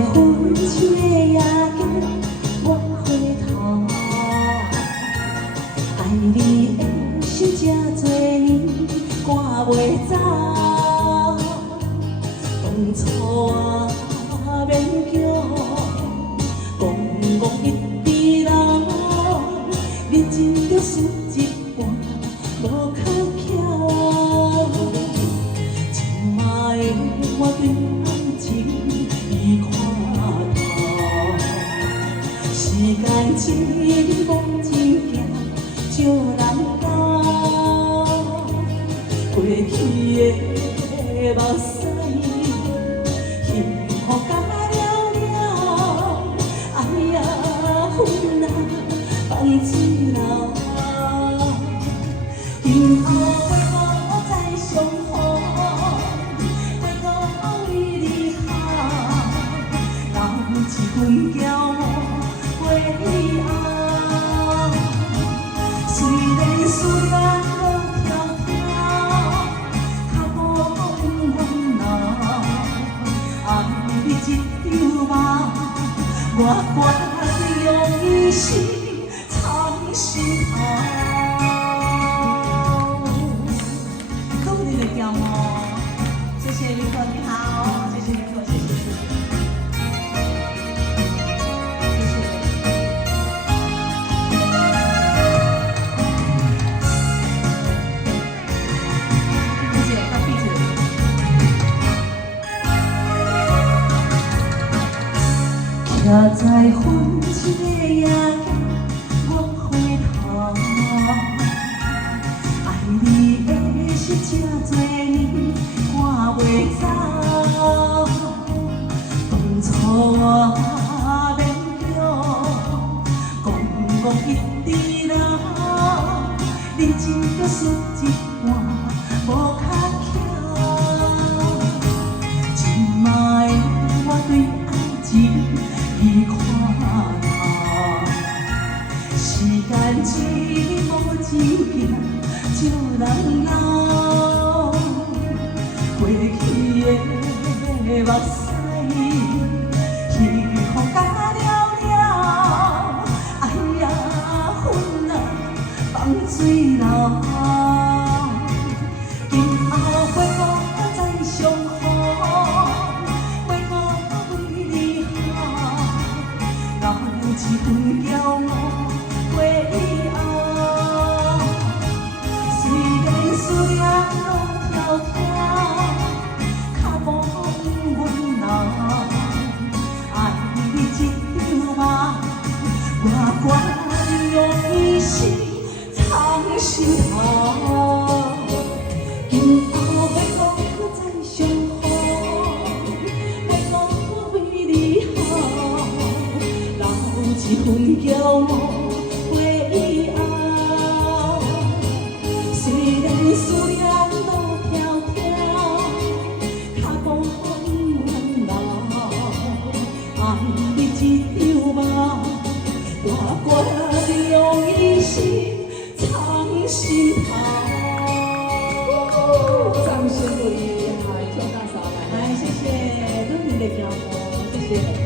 分手的夜景，我回头，爱你的心这多年赶袂走，当初我勉强，戆戆一直流，认真着输一半，无靠巧，今摆的我对爱情已看透，时间一步一行，少人教，过去的目屎，幸福甲了了，爱呀恨啊放水流，今后会无再相逢，会无为你好，留一份骄傲回后。虽然思念路迢迢，脚步烦恼，爱你一张梦，我决用一生藏心头。祝福你的骄傲，谢谢林可，你好，谢谢林可，谢谢。徛在分手的夜景，我回头，爱你的心这多年赶袂走，当初我勉强，戆戆一直流，认真着输一半，无靠巧，今摆我对爱情已看透，时间一步一行，少人老，过去的目屎，幸福甲了了，爱呀恨啊放水流，今后会无再相逢，会无为你好，留一份骄傲回后。虽然思念路迢迢，脚步烦恼，爱你一张梦，我决用一生藏心头。今后会无再相逢，会无为你好，留一份骄傲回后。虽然思念路迢迢，脚步烦恼，爱你一张梦，我决用一生藏心头。掌声鼓励，好，邱大嫂来，谢谢，都是你的骄傲，谢谢。